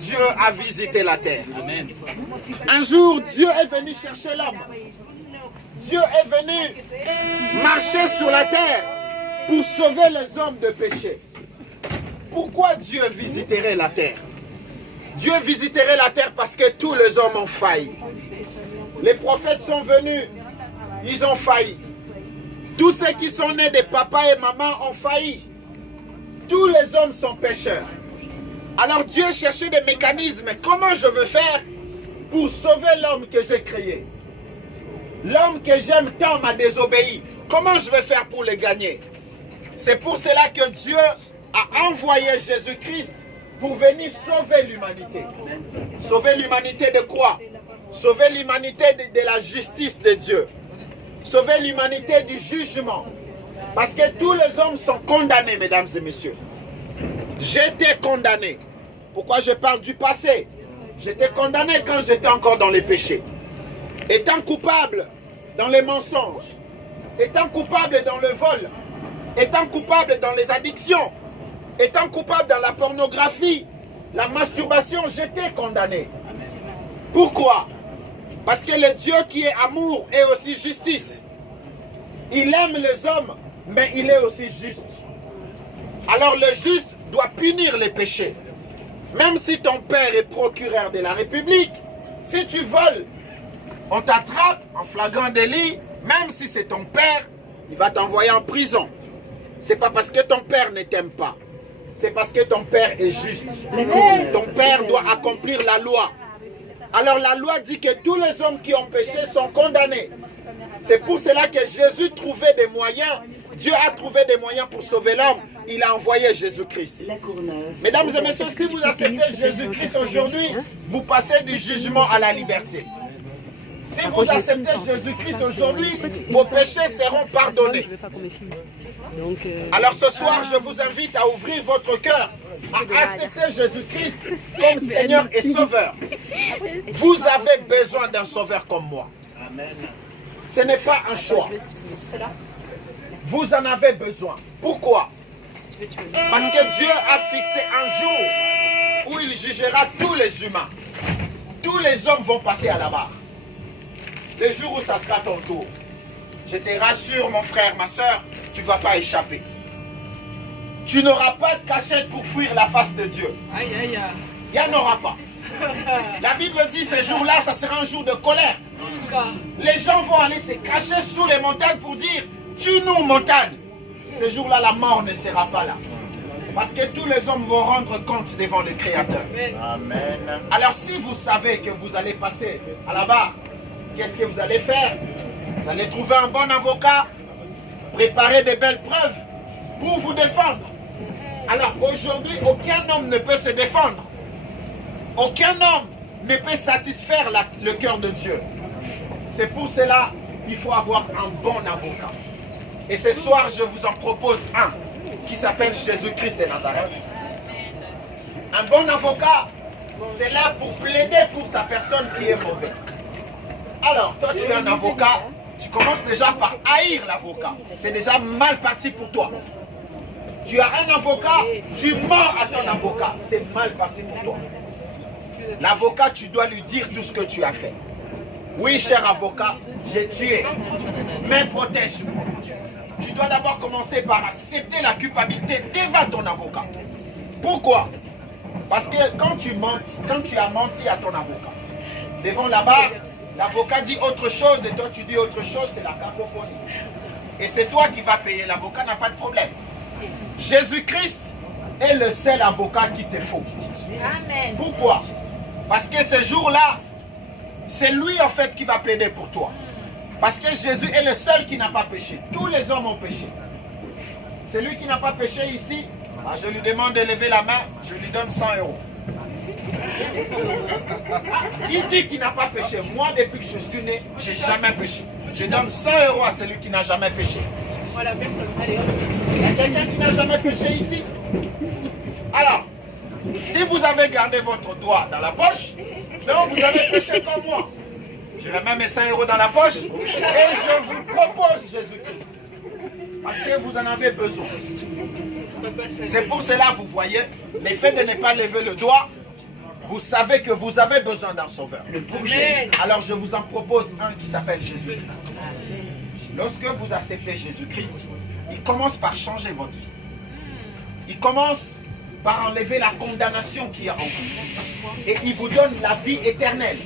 Dieu a visité la terre. Amen. Un jour, Dieu est venu chercher l'homme. Dieu est venu marcher sur la terre pour sauver les hommes de péché. Pourquoi Dieu visiterait la terre? Dieu visiterait la terre parce que tous les hommes ont failli. Les prophètes sont venus, ils ont failli. Tous ceux qui sont nés de papa et maman ont failli. Tous les hommes sont pécheurs. Alors Dieu cherchait des mécanismes. Comment je veux faire pour sauver l'homme que j'ai créé? L'homme que j'aime tant m'a désobéi. Comment je vais faire pour le gagner? C'est pour cela que Dieu a envoyé Jésus-Christ pour venir sauver l'humanité. Sauver l'humanité de quoi? Sauver l'humanité de la justice de Dieu. Sauver l'humanité du jugement. Parce que tous les hommes sont condamnés, mesdames et messieurs. J'étais condamné. Pourquoi je parle du passé? J'étais condamné quand j'étais encore dans les péchés. Étant coupable dans les mensonges, étant coupable dans le vol, étant coupable dans les addictions, étant coupable dans la pornographie, la masturbation, j'étais condamné. Pourquoi? Parce que le Dieu qui est amour est aussi justice. Il aime les hommes, mais il est aussi juste. Alors le juste doit punir les péchés. Même si ton père est procureur de la République, si tu voles, on t'attrape en flagrant délit, même si c'est ton père, il va t'envoyer en prison. C'est pas parce que ton père ne t'aime pas. C'est parce que ton père est juste. Ton père doit accomplir la loi. Alors la loi dit que tous les hommes qui ont péché sont condamnés. C'est pour cela que Jésus trouvait des moyens. Dieu a trouvé des moyens pour sauver l'homme. Il a envoyé Jésus-Christ. Mesdames et messieurs, si vous acceptez Jésus-Christ aujourd'hui, vous passez du jugement à la liberté. Si vous acceptez Jésus-Christ aujourd'hui, vos péchés seront pardonnés. Alors ce soir, je vous invite à ouvrir votre cœur, à accepter Jésus-Christ comme Seigneur et Sauveur. Vous avez besoin d'un Sauveur comme moi. Ce n'est pas un choix. Vous en avez besoin. Pourquoi? Parce que Dieu a fixé un jour où il jugera tous les humains. Tous les hommes vont passer à la barre. Le jour où ça sera ton tour. Je te rassure, mon frère, ma soeur, tu ne vas pas échapper. Tu n'auras pas de cachette pour fuir la face de Dieu. Aïe, aïe, aïe. Il n'y en aura pas. La Bible dit ce jour-là, ça sera un jour de colère. Les gens vont aller se cacher sous les montagnes pour dire tue-nous, montagne. Ce jour-là, la mort ne sera pas là. Parce que tous les hommes vont rendre compte devant le Créateur. Amen. Alors si vous savez que vous allez passer à la barre, qu'est-ce que vous allez faire? Vous allez trouver un bon avocat, préparer de belles preuves pour vous défendre. Alors aujourd'hui, aucun homme ne peut se défendre. Aucun homme ne peut satisfaire le cœur de Dieu. C'est pour cela qu'il faut avoir un bon avocat. Et ce soir, je vous en propose un qui s'appelle Jésus-Christ de Nazareth. Un bon avocat, c'est là pour plaider pour sa personne qui est mauvaise. Alors, toi, tu es un avocat, tu commences déjà par haïr l'avocat. C'est déjà mal parti pour toi. Tu as un avocat, tu mens à ton avocat. C'est mal parti pour toi. L'avocat, tu dois lui dire tout ce que tu as fait. Oui, cher avocat, j'ai tué, mais protège-moi. Tu dois d'abord commencer par accepter la culpabilité devant ton avocat. Pourquoi? Parce que quand tu as menti à ton avocat, devant la barre, l'avocat dit autre chose et toi tu dis autre chose, c'est la cacophonie. Et c'est toi qui vas payer, l'avocat n'a pas de problème. Jésus-Christ est le seul avocat qui te faut. Amen. Pourquoi? Parce que ce jour-là, c'est lui en fait qui va plaider pour toi. Parce que Jésus est le seul qui n'a pas péché. Tous les hommes ont péché. Celui qui n'a pas péché ici, je lui demande de lever la main, je lui donne 100 €. Qui dit qu'il n'a pas péché? Moi, depuis que je suis né, je n'ai jamais péché. Je donne 100 € à celui qui n'a jamais péché. Voilà, personne. Allez, hop. Il y a quelqu'un qui n'a jamais péché ici? Alors, si vous avez gardé votre doigt dans la poche, donc vous avez péché comme moi. Je remets mes 100 € dans la poche et je vous propose Jésus-Christ. Parce que vous en avez besoin. C'est pour cela, vous voyez, le fait de ne pas lever le doigt Vous savez que vous avez besoin d'un sauveur. Amen. Alors je vous en propose un qui s'appelle Jésus-Christ. Lorsque vous acceptez Jésus-Christ, il commence par changer votre vie. Il commence par enlever la condamnation qu'il y a en vous. Et il vous donne la vie éternelle.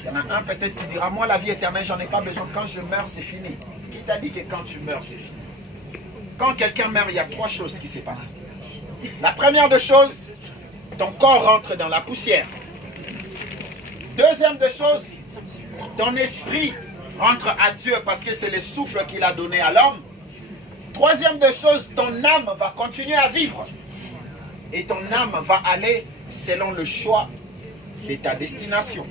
Il y en a un peut-être qui dira, moi la vie éternelle, j'en ai pas besoin. Quand je meurs, c'est fini. Qui t'a dit que quand tu meurs, c'est fini? Quand quelqu'un meurt, il y a trois choses qui se passent. La première des choses, ton corps rentre dans la poussière. Deuxième des choses, ton esprit rentre à Dieu parce que c'est le souffle qu'il a donné à l'homme. Troisième des choses, ton âme va continuer à vivre. Et ton âme va aller selon le choix de ta destination.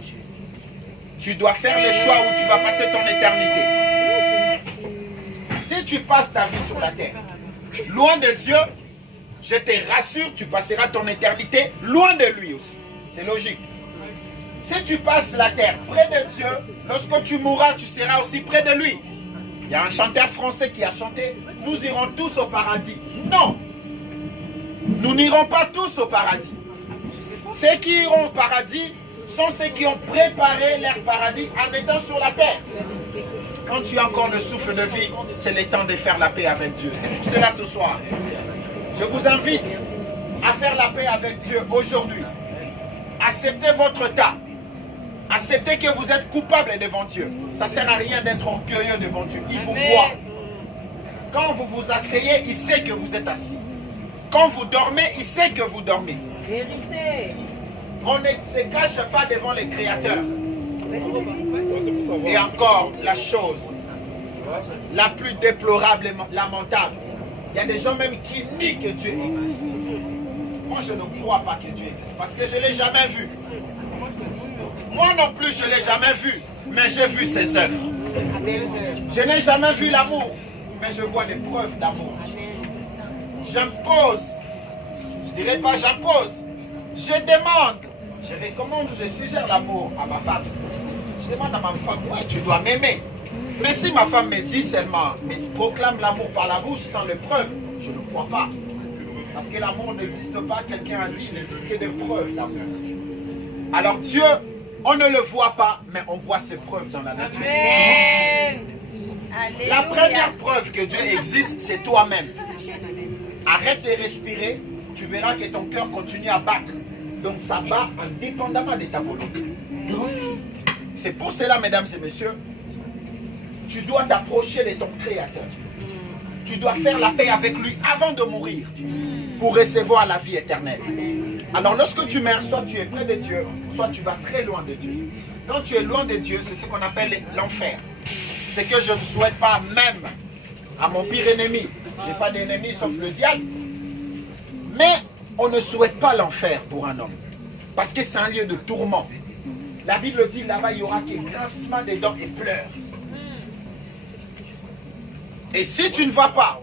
Tu dois faire le choix où tu vas passer ton éternité. Si tu passes ta vie sur la terre, loin de Dieu, je te rassure, tu passeras ton éternité loin de lui aussi. C'est logique. Si tu passes la terre près de Dieu, lorsque tu mourras, tu seras aussi près de lui. Il y a un chanteur français qui a chanté « Nous irons tous au paradis ». Non, nous n'irons pas tous au paradis. Ceux qui iront au paradis sont ceux qui ont préparé leur paradis en étant sur la terre. Quand tu as encore le souffle de vie, c'est le temps de faire la paix avec Dieu. C'est pour cela ce soir, je vous invite à faire la paix avec Dieu aujourd'hui. Acceptez votre tas. Acceptez que vous êtes coupable devant Dieu. Ça ne sert à rien d'être orgueilleux devant Dieu. Il vous voit. Quand vous vous asseyez, il sait que vous êtes assis. Quand vous dormez, il sait que vous dormez. Vérité. On ne se cache pas devant les créateurs. Et encore, la chose la plus déplorable et lamentable, il y a des gens même qui nient que Dieu existe. Moi, je ne crois pas que Dieu existe parce que je ne l'ai jamais vu. Moi non plus, je ne l'ai jamais vu, mais j'ai vu ses œuvres. Je n'ai jamais vu l'amour, mais je vois des preuves d'amour. J'impose, je ne dirais pas j'impose, je demande, je recommande, je suggère l'amour à ma femme. Je demande à ma femme, ouais, tu dois m'aimer. Mais si ma femme me dit seulement, mais proclame l'amour par la bouche sans les preuves, je ne crois pas. Parce que l'amour n'existe pas, quelqu'un a dit, il n'existe que des preuves d'amour. Alors Dieu, on ne le voit pas, mais on voit ses preuves dans la nature. Amen. La première preuve que Dieu existe, c'est toi-même. Arrête de respirer, tu verras que ton cœur continue à battre. Donc ça bat indépendamment de ta volonté. C'est pour cela, mesdames et messieurs, tu dois t'approcher de ton Créateur. Tu dois faire la paix avec lui avant de mourir pour recevoir la vie éternelle. Alors lorsque tu meurs, soit tu es près de Dieu, soit tu vas très loin de Dieu. Quand tu es loin de Dieu, c'est ce qu'on appelle l'enfer. C'est que je ne souhaite pas même à mon pire ennemi. Je n'ai pas d'ennemi sauf le diable. Mais on ne souhaite pas l'enfer pour un homme. Parce que c'est un lieu de tourment. La Bible dit là-bas, il n'y aura que grincement des dents et pleurs. Et si tu ne vas pas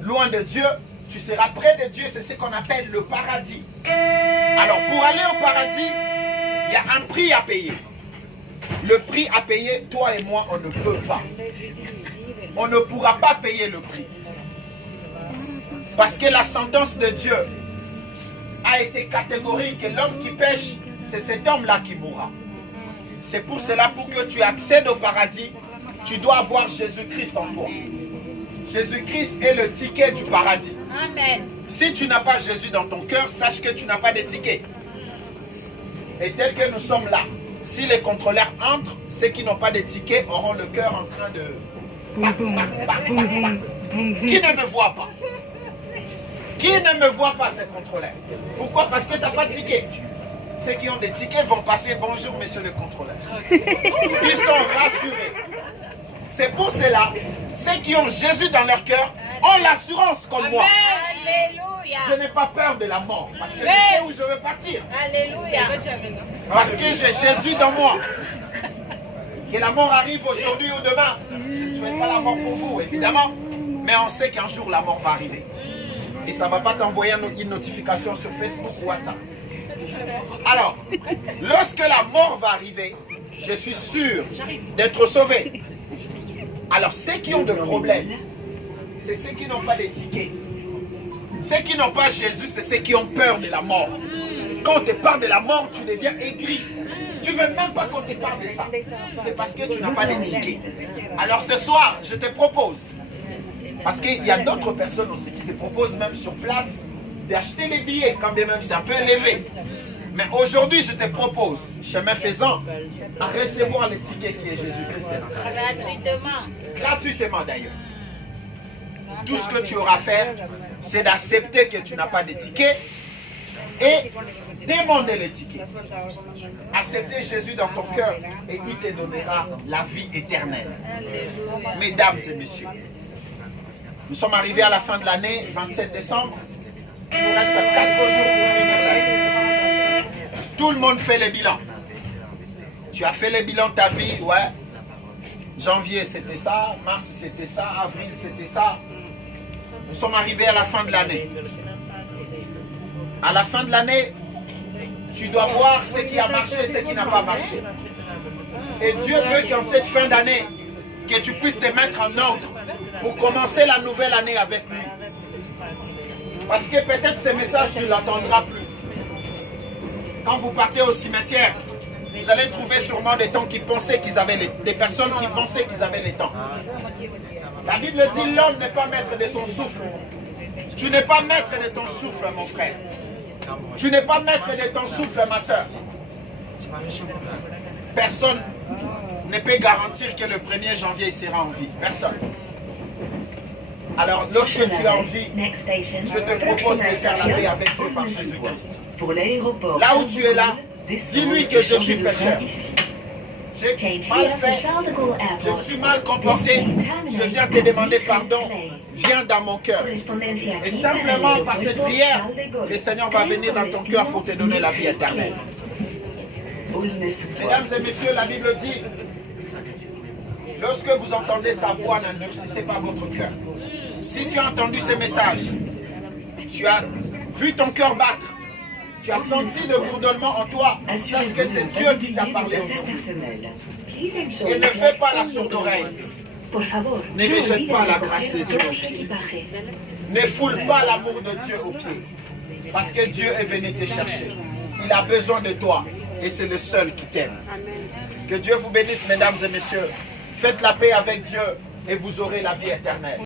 loin de Dieu, tu seras près de Dieu, c'est ce qu'on appelle le paradis. Alors pour aller au paradis, il y a un prix à payer. Le prix à payer, toi et moi, on ne peut pas. On ne pourra pas payer le prix. Parce que la sentence de Dieu a été catégorique. L'homme qui pêche, c'est cet homme-là qui mourra. C'est pour cela, pour que tu accèdes au paradis, tu dois avoir Jésus-Christ en toi. Jésus-Christ est le ticket du paradis. Amen. Si tu n'as pas Jésus dans ton cœur, sache que tu n'as pas de ticket. Et tel que nous sommes là, si les contrôleurs entrent, ceux qui n'ont pas de ticket auront le cœur en train de... Qui ne me voit pas? Qui ne me voit pas, ces contrôleurs? Pourquoi? Parce que tu n'as pas de ticket. Ceux qui ont des tickets vont passer « Bonjour, monsieur le contrôleur ». Ils sont rassurés. C'est pour cela, ceux qui ont Jésus dans leur cœur ont l'assurance comme moi. Alléluia. Je n'ai pas peur de la mort parce que je sais où je veux partir. Alléluia. Parce que j'ai Jésus dans moi. Que la mort arrive aujourd'hui ou demain, je ne souhaite pas la mort pour vous, évidemment. Mais on sait qu'un jour la mort va arriver. Et ça ne va pas t'envoyer une notification sur Facebook ou WhatsApp. Alors, lorsque la mort va arriver, je suis sûr d'être sauvé. Alors, ceux qui ont des problèmes, c'est ceux qui n'ont pas de tickets. Ceux qui n'ont pas Jésus, c'est ceux qui ont peur de la mort. Quand on te parle de la mort, tu deviens aigri. Tu ne veux même pas qu'on te parle de ça. C'est parce que tu n'as pas de ticket. Alors ce soir, je te propose, parce qu'il y a d'autres personnes aussi qui te proposent même sur place d'acheter les billets, quand bien même c'est un peu élevé. Mais aujourd'hui, je te propose, chemin faisant, à recevoir le ticket qui est Jésus-Christ de Nazareth. Gratuitement. Gratuitement d'ailleurs. Tout ce que tu auras à faire, c'est d'accepter que tu n'as pas de ticket et demander le ticket. Accepter Jésus dans ton cœur et il te donnera la vie éternelle. Mesdames et messieurs, nous sommes arrivés à la fin de l'année, 27 décembre. Il nous reste 4 jours pour finir l'année. Tout le monde fait le bilan. Tu as fait le bilan de ta vie, ouais. Janvier c'était ça, mars c'était ça, avril c'était ça. Nous sommes arrivés à la fin de l'année. À la fin de l'année, tu dois voir ce qui a marché, ce qui n'a pas marché. Et Dieu veut qu'en cette fin d'année, que tu puisses te mettre en ordre pour commencer la nouvelle année avec lui. Parce que peut-être ce message, tu ne l'entendras plus. Quand vous partez au cimetière, vous allez trouver sûrement des temps qui pensaient qu'ils avaient des personnes qui pensaient qu'ils avaient le temps. La Bible dit l'homme n'est pas maître de son souffle. Tu n'es pas maître de ton souffle, mon frère. Tu n'es pas maître de ton souffle, ma soeur. Personne ne peut garantir que le 1er janvier il sera en vie. Personne. Alors, lorsque tu as envie, je te propose de faire la paix avec Dieu par Jésus-Christ. Là où tu es là, dis-lui que je suis pécheur. J'ai mal fait, je me suis mal comporté, je viens te demander pardon, viens dans mon cœur. Et simplement par cette prière, le Seigneur va venir dans ton cœur pour te donner la vie éternelle. Mesdames et messieurs, la Bible dit, lorsque vous entendez sa voix, n'endurcissez pas votre cœur. Si tu as entendu ce message, tu as vu ton cœur battre, tu as senti le bourdonnement en toi, sache que c'est Dieu qui t'a parlé aujourd'hui. Et ne fais pas la sourde oreille. Ne rejette pas la grâce de Dieu aux pieds. Ne foule pas l'amour de Dieu aux pieds. Parce que Dieu est venu te chercher. Il a besoin de toi. Et c'est le seul qui t'aime. Que Dieu vous bénisse, mesdames et messieurs. Faites la paix avec Dieu et vous aurez la vie éternelle.